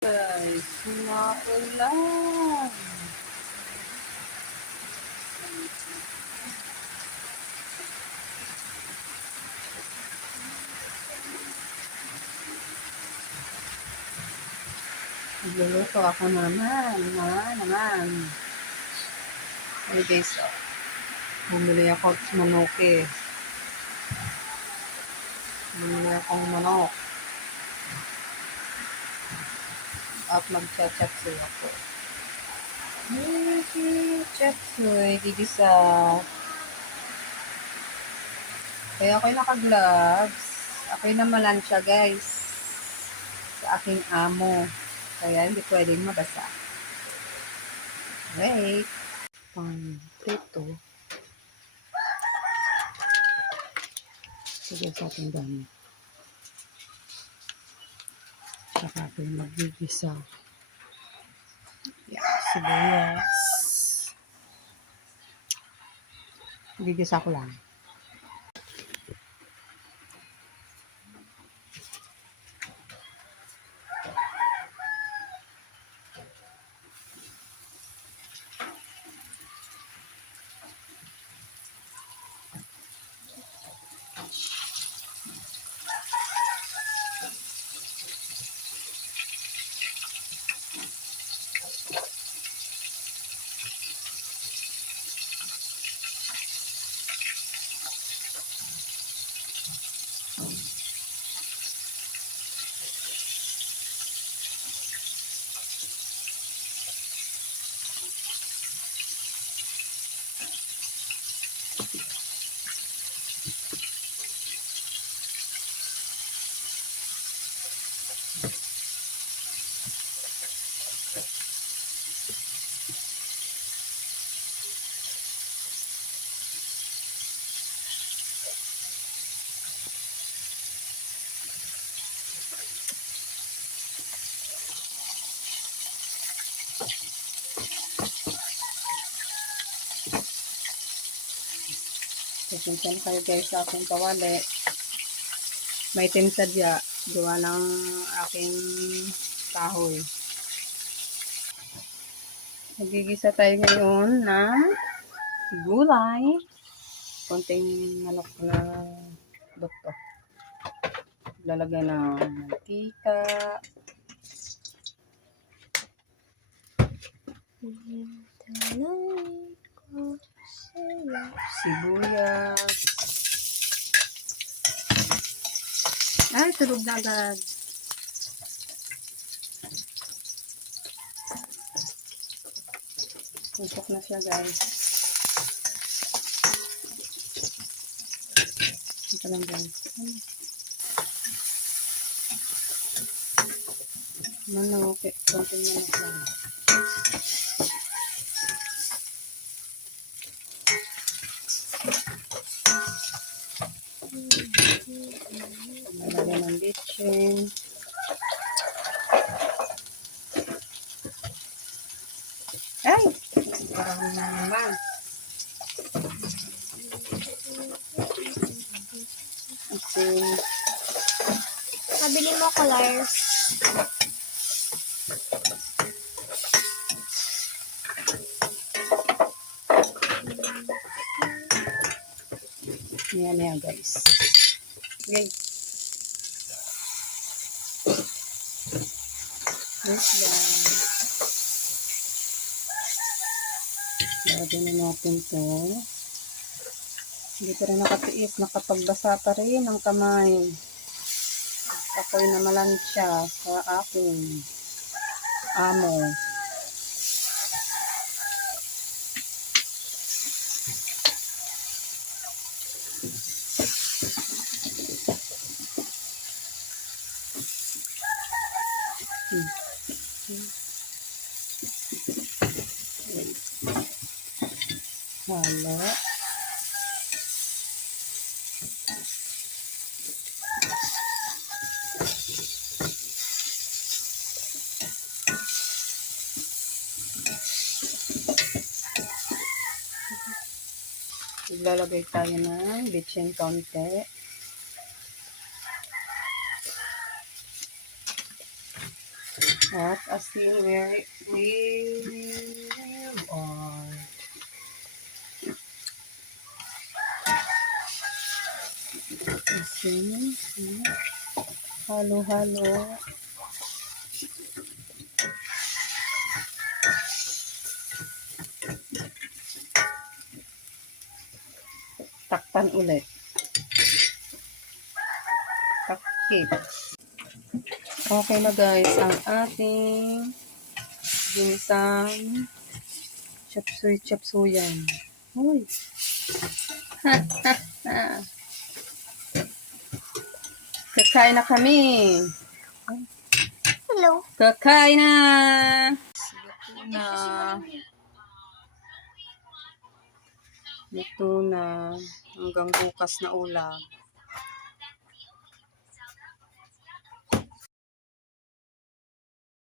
Guys, maulan. Nagluluto ako naman. Hey guys, bumili ako at manuke. Bumili akong manok. At magcha-chapsuy ako. Chapsuy, gigisa. Kaya ako'y naka-gloves. Ako'y namalansya guys. Sa aking amo. Kaya hindi pwedeng mabasa. Wait. Prito. Sige sa ating gamit. Saka ako'y magigisa. Yan, sibuyas. Gigisa ko lang. Pasensya na kayo guys sa aking kawali. May tinsadya. Gawa ng aking kahoy. Magigisa tayo ngayon ng gulay. Konting manok na buto. Lalagay ng mantika. Sibuyas. Ay, tulog na agad. Usok na siya guys. Ito lang guys. Manok. Konting manok lang. Nalagay ng bitchin. Ay! Parang naman. Asin. Pabili mo colors. Yan guys. Okay. This lang. Lagyan na natin to. Hindi pa rin nakatiis. Nakapagbasa pa rin ang kamay. Ako'y namalansya sa aking amo. Halo. Maglalagay tayo ng bitchin konti. At asin where we are. Asin. Halo-halo. Takpan ulit. Takip. Okay na guys, ang ating ginisang chapsuy-chapsuyan. Uy. Kakain na kami. Hello. Kakain na. Luto na. Luto na. Hanggang bukas na ulam.